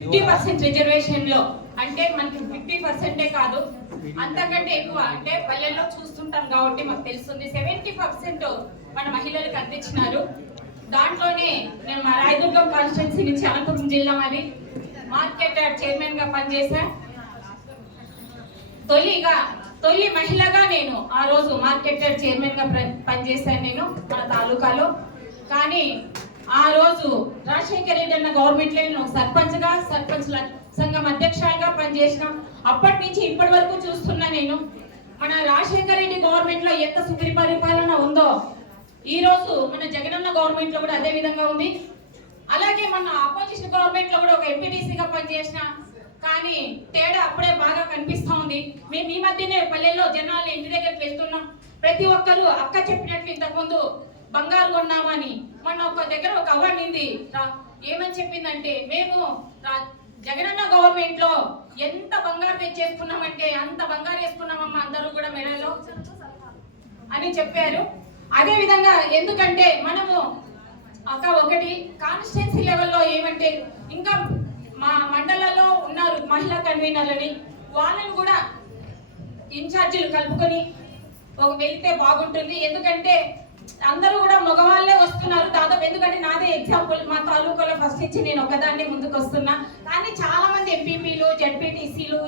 Fifty percent రిజర్వేషన్లో అంటే మనకి fifty పర్సెంటే కాదు అంతకంటే ఎక్కువ. అంటే పల్లెల్లో చూస్తుంటాం కాబట్టి మాకు తెలుస్తుంది. సెవెంటీ పర్సెంట్ మన మహిళలకు అందించినారు. దాంట్లోనే నేను మా రాయదుర్గం కాన్స్టిట్యున్సీ నుంచి అనంతపురం జిల్లా మరి మార్కెట్ చైర్మన్గా పనిచేశా. తొలిగా తొలి మహిళగా నేను ఆ రోజు మార్కెట్ చైర్మన్గా పనిచేశాను నేను మన తాలూకాలో. కానీ ఆ రోజు రాజశేఖర రెడ్డి అన్న గవర్నమెంట్లో నేను సర్పంచ్గా సర్పంచ్ సంఘం అధ్యక్షాలుగా పనిచేసిన. అప్పటి నుంచి ఇప్పటి వరకు చూస్తున్నా నేను మన రాజశేఖర రెడ్డి గవర్నమెంట్లో ఎంత సుఖి పరిపాలన ఉందో ఈ రోజు మన జగనన్న గవర్నమెంట్లో కూడా అదే విధంగా ఉంది. అలాగే మన ఆపోజిషన్ గవర్నమెంట్లో కూడా ఒక ఎంపీటీసీగా పనిచేసిన కానీ తేడా అప్పుడే బాగా కనిపిస్తా ఉంది. మేము ఈ మధ్యనే పల్లెల్లో జనాలు ఇంటి దగ్గరికి వెళ్తున్నాం ప్రతి ఒక్కరు అక్క చెప్పినట్లు ఇంతకుముందు బంగారు కొన్నామని. మొన్న ఒక దగ్గర ఒక అవ్వ నింది ఏమని చెప్పిందంటే మేము రా- జగనన్న గవర్నమెంట్లో ఎంత బంగారు తెచ్చేసుకున్నామంటే అంత బంగారు వేసుకున్నామమ్మా అందరూ కూడా మెడలో అని చెప్పారు. అదే విధంగా ఎందుకంటే మనము అక్క ఒకటి కాన్స్టిట్యున్సీ లెవెల్లో ఏమంటే ఇంకా మా మండలాల్లో ఉన్నారు మహిళా కన్వీనర్లని వాళ్ళని కూడా ఇన్ఛార్జీలు కలుపుకొని వెళితే వెళ్తే బాగుంటుంది. ఎందుకంటే అందరూ కూడా మగవాళ్ళే వస్తున్నారు దాదాపు. ఎందుకంటే నాదే ఎగ్జాంపుల్ మా తాలూకాలో ఫస్ట్ ఇచ్చి నేను ఒకదాన్ని ముందుకు వస్తున్నా. కానీ చాలా మంది ఎంపీపీలు జడ్పీటీసీలు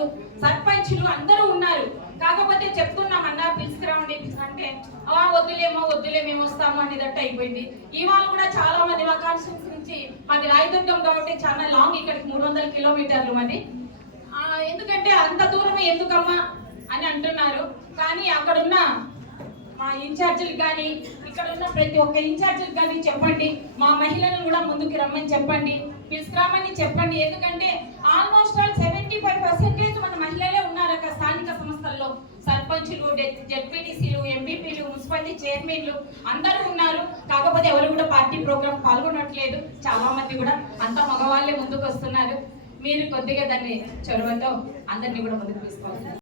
సర్పంచ్లు అందరూ ఉన్నారు. కాకపోతే చెప్తున్నాం అన్న పిలుచుకురావండి అంటే ఆ వద్దులేమో వద్దులే మేము వస్తాము అనేదట్టు అయిపోయింది. ఇవాళ కూడా చాలా మంది మా కాన్స్టిట్యూన్స్ నుంచి మాది రాయదుర్గం కాబట్టి చాలా లాంగ్ ఇక్కడికి మూడు వందల కిలోమీటర్లు మాది. ఎందుకంటే అంత దూరం ఎందుకమ్మా అని అంటున్నారు. కానీ అక్కడున్న మా ఇన్ఛార్జీలకు కానీ ఇక్కడ ఉన్న ప్రతి ఒక్క ఇన్ఛార్జీలకు కానీ చెప్పండి. మా మహిళలను కూడా ముందుకు రమ్మని చెప్పండి. తీసుకురామని చెప్పండి. ఎందుకంటే almost all seventy five percentage మన మహిళలే ఉన్నారు అక్కడ స్థానిక సంస్థల్లో. సర్పంచులు జెడ్పీటీసీలు ఎంపీపీలు మున్సిపాలిటీ చైర్మన్లు అందరూ ఉన్నారు. కాకపోతే ఎవరు కూడా పార్టీ ప్రోగ్రామ్ పాల్గొనట్లేదు. చాలా మంది కూడా అంత మగవాళ్ళే ముందుకు వస్తున్నారు మీరు కొద్దిగా దాన్ని చొరవతో అందరినీ కూడా ముందుకు తీసుకోవాలి